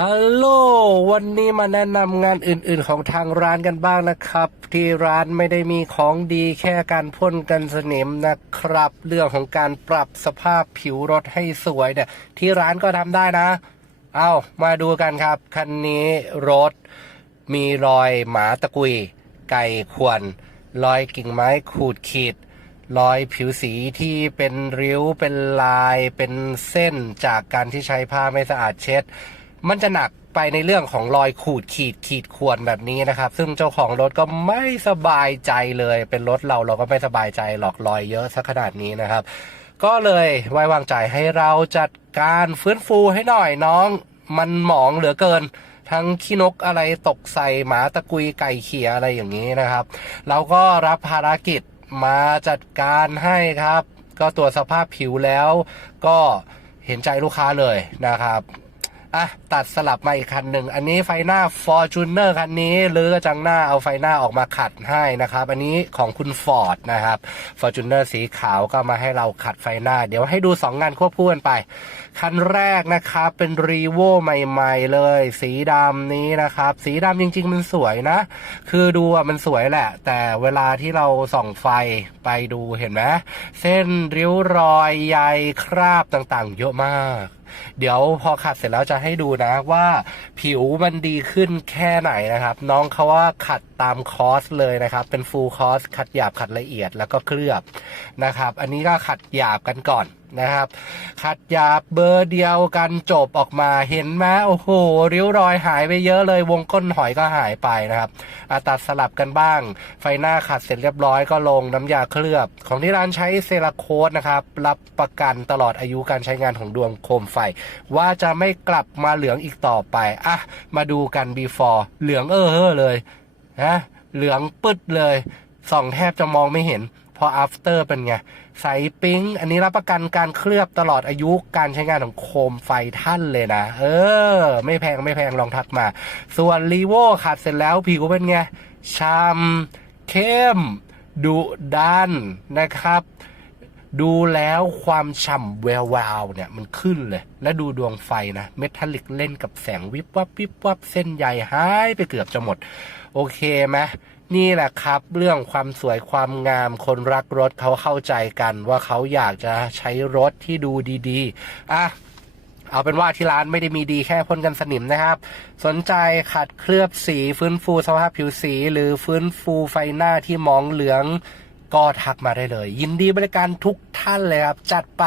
ฮัลโหล วันนี้มาแนะนำงานอื่นๆของทางร้านกันบ้างนะครับ ที่ร้านไม่ได้มีของดีแค่การพ่นกันสนิมนะครับ เรื่องของการปรับสภาพผิวรถให้สวยเนี่ย ที่ร้านก็ทำได้นะ เอามาดูกันครับ คันนี้รถ มีรอยหมาตะกุย ไก่ขวน รอยกิ่งไม้ขูดขีด รอยผิวสีที่เป็นริ้วเป็นลายเป็นเส้นจากการที่ใช้ผ้าไม่สะอาดเช็ด มันจะหนักไปในเรื่องของรอยขูดขีดขีดข่วนแบบนี้นะครับ ซึ่งเจ้าของรถก็ไม่สบายใจเลย เป็นรถเราเราก็ไม่สบายใจหรอกรอยเยอะสักขนาดนี้นะครับ ก็เลยไว้วางใจให้เราจัดการฟื้นฟูให้หน่อยน้อง มันหมองเหลือเกิน ทั้งขี้นกอะไรตกใส่หมาตะกุยไก่เขียอะไรอย่างนี้นะครับ เราก็รับภารกิจมาจัดการให้ครับ ก็ตรวจสภาพผิวแล้ว ก็เห็นใจลูกค้าเลยนะครับ อะตัดสลับมาอีกคันหนึ่ง อันนี้ไฟหน้า Fortuner คันนี้หรือกระจังหน้าเอาไฟหน้าออกมาขัดให้นะครับ อันนี้ของคุณ Ford นะครับ Fortuner สีขาวก็มาให้เราขัดไฟหน้า เดี๋ยวให้ดู 2 งานควบคู่กันไป คันแรกนะครับ เป็น r e v o ใหม่ๆเลย สีดำนี้นะครับ สีดำจริง ๆ มันสวยนะ คือดูอะมันสวยแหละ แต่เวลาที่เราส่องไฟไปดูเห็นไหมเส้นริ้วรอยใยคราบต่างๆ เยอะมาก เดี๋ยวพอขัดเสร็จแล้วจะให้ดูนะว่าผิวมันดีขึ้นแค่ไหนนะครับ น้องเขาว่าขัดตามคอสเลยนะครับ เป็นฟูลคอสขัดหยาบขัดละเอียดแล้วก็เคลือบนะครับ อันนี้ก็ขัดหยาบกันก่อน นะครับ ขัดหยาบเบอร์เดียวกันจบออกมาเห็นไหมโอ้โห ริ้วรอยหายไปเยอะเลยวงก้นหอยก็หายไปนะครับอาตัดสลับกันบ้าง ไฟหน้าขัดเสร็จเรียบร้อยก็ลงน้ำยาเคลือบ ของที่ร้านใช้เซราโคดนะครับ รับประกันตลอดอายุการใช้งานของดวงโคมไฟ ว่าจะไม่กลับมาเหลืองอีกต่อไปอะมาดูกัน before เหลืองเออเฮ้อเลยนะเหลืองปึ๊ดเลยส่องแทบจะมองไม่เห็น พอ after เป็นไงใสปิ๊งอันนี้รับประกันการเคลือบตลอดอายุการใช้งานของโคมไฟท่านเลยนะ เออ ไม่แพงไม่แพงลองทักมา ส่วนรีโวขัดเสร็จแล้วผิวเป็นไงช้ำเข้ม ดุดันนะครับ ดูแล้วความฉ่ำแวววาวเนี่ยมันขึ้นเลย และดูดวงไฟนะเมทัลลิกเล่นกับแสงวิบวับวิบวับเส้นใยหายไปเกือบจะหมด โอเคไหม นี่แหละครับ เรื่องความสวยความงามคนรักรถเขาเข้าใจกันว่าเขาอยากจะใช้รถที่ดูดีๆอะเอาเป็นว่าที่ร้านไม่ได้มีดีแค่พ่นกันสนิมนะครับ สนใจขัดเคลือบสีฟื้นฟูสภาพผิวสี หรือฟื้นฟูไฟหน้าที่มองเหลือง ก็ทักมาได้เลย ยินดีบริการทุกท่านเลยครับ จัดไป